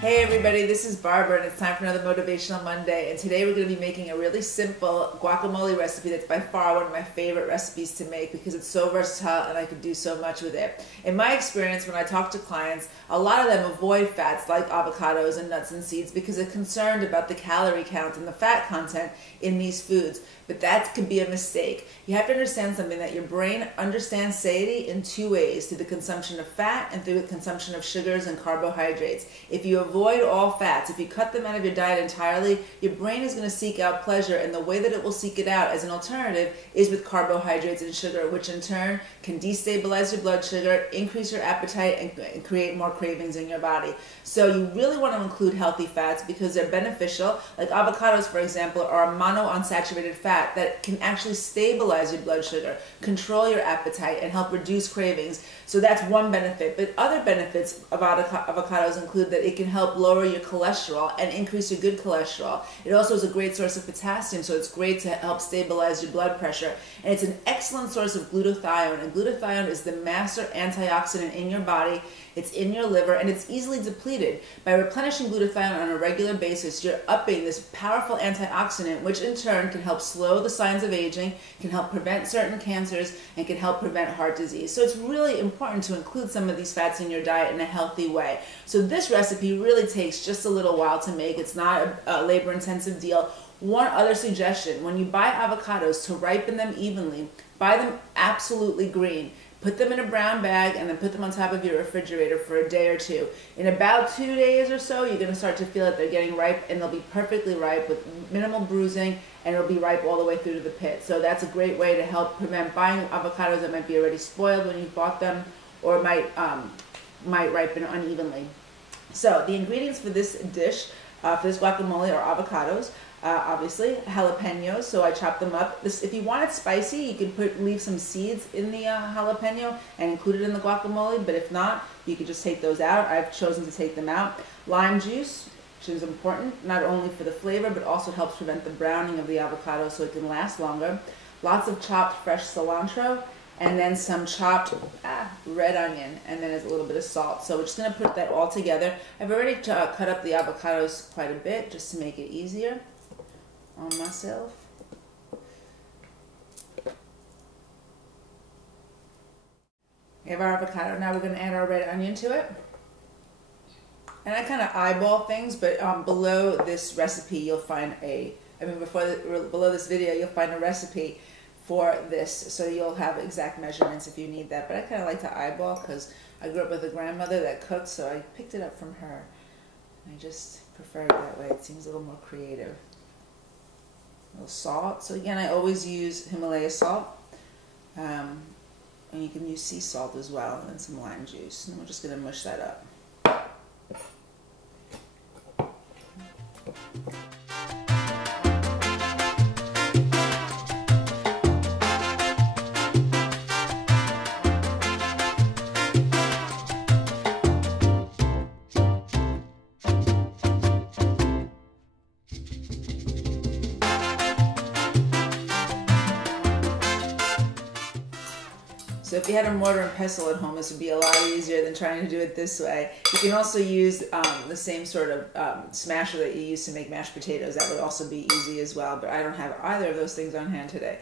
Hey everybody, this is Barbara and it's time for another Motivational Monday, and today we're going to be making a really simple guacamole recipe that's by far one of my favorite recipes to make because it's so versatile and I can do so much with it. In my experience, when I talk to clients, a lot of them avoid fats like avocados and nuts and seeds because they're concerned about the calorie count and the fat content in these foods. But that can be a mistake. You have to understand something, that your brain understands satiety in two ways: through the consumption of fat and through the consumption of sugars and carbohydrates. If you avoid all fats, if you cut them out of your diet entirely, your brain is going to seek out pleasure, and the way that it will seek it out as an alternative is with carbohydrates and sugar, which in turn can destabilize your blood sugar, increase your appetite, and create more cravings in your body. So you really want to include healthy fats because they're beneficial. Like avocados, for example, are a monounsaturated fat that can actually stabilize your blood sugar, control your appetite, and help reduce cravings. So that's one benefit. But other benefits of avocados include that it can help lower your cholesterol and increase your good cholesterol. It also is a great source of potassium, so it's great to help stabilize your blood pressure. And it's an excellent source of glutathione, and glutathione is the master antioxidant in your body. It's in your liver, and it's easily depleted. By replenishing glutathione on a regular basis, you're upping this powerful antioxidant, which in turn can help slow the signs of aging, can help prevent certain cancers, and can help prevent heart disease. So it's really important to include some of these fats in your diet in a healthy way. So this recipe really takes just a little while to make. It's not a labor-intensive deal. One other suggestion: when you buy avocados, to ripen them evenly, buy them absolutely green. Put them in a brown bag and then put them on top of your refrigerator for a day or two. In about 2 days or so, you're going to start to feel that they're getting ripe, and they'll be perfectly ripe with minimal bruising, and it'll be ripe all the way through to the pit. So that's a great way to help prevent buying avocados that might be already spoiled when you bought them, or might ripen unevenly. So the ingredients for this dish, for this guacamole, are avocados. Obviously jalapenos, so I chopped them up. If you want it spicy, you can leave some seeds in the jalapeno and include it in the guacamole, but if not, you can just take those out. I've chosen to take them out. Lime juice, which is important not only for the flavor but also helps prevent the browning of the avocado so it can last longer. Lots of chopped fresh cilantro, and then some chopped red onion, and then there's a little bit of salt. So we're just going to put that all together. I've already cut up the avocados quite a bit just to make it easier on myself. We have our avocado. Now we're going to add our red onion to it. And I kind of eyeball things, but below this recipe you'll find below this video you'll find a recipe for this, so you'll have exact measurements if you need that. But I kind of like to eyeball because I grew up with a grandmother that cooked, so I picked it up from her. I just prefer it that way. It seems a little more creative. A little salt. So again, I always use Himalaya salt, and you can use sea salt as well, and then some lime juice. And we're just going to mush that up. So if you had a mortar and pestle at home, this would be a lot easier than trying to do it this way. You can also use the same sort of smasher that you use to make mashed potatoes. That would also be easy as well, but I don't have either of those things on hand today.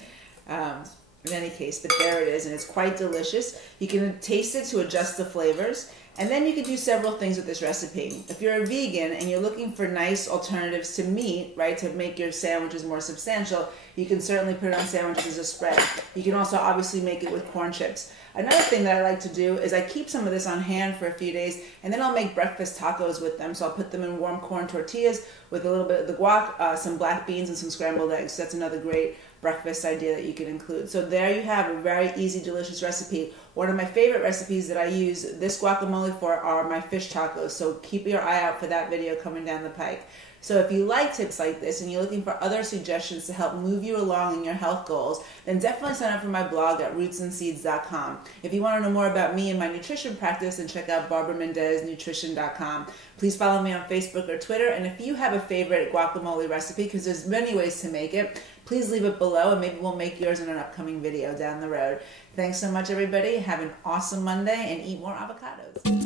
In any case, but there it is, and it's quite delicious. You can taste it to adjust the flavors, and then you can do several things with this recipe. If you're a vegan and you're looking for nice alternatives to meat, right, to make your sandwiches more substantial, you can certainly put it on sandwiches as a spread. You can also obviously make it with corn chips. Another thing that I like to do is I keep some of this on hand for a few days, and then I'll make breakfast tacos with them. So I'll put them in warm corn tortillas with a little bit of the guac, some black beans, and some scrambled eggs. So that's another great breakfast idea that you can include. So there you have a very easy, delicious recipe. One of my favorite recipes that I use this guacamole for are my fish tacos. So keep your eye out for that video coming down the pike. So if you like tips like this and you're looking for other suggestions to help move you along in your health goals, then definitely sign up for my blog at rootsandseeds.com. If you want to know more about me and my nutrition practice, then check out BarbaraMendezNutrition.com. Please follow me on Facebook or Twitter, and if you have a favorite guacamole recipe, because there's many ways to make it, please leave it below and maybe we'll make yours in an upcoming video down the road. Thanks so much, everybody. Have an awesome Monday and eat more avocados.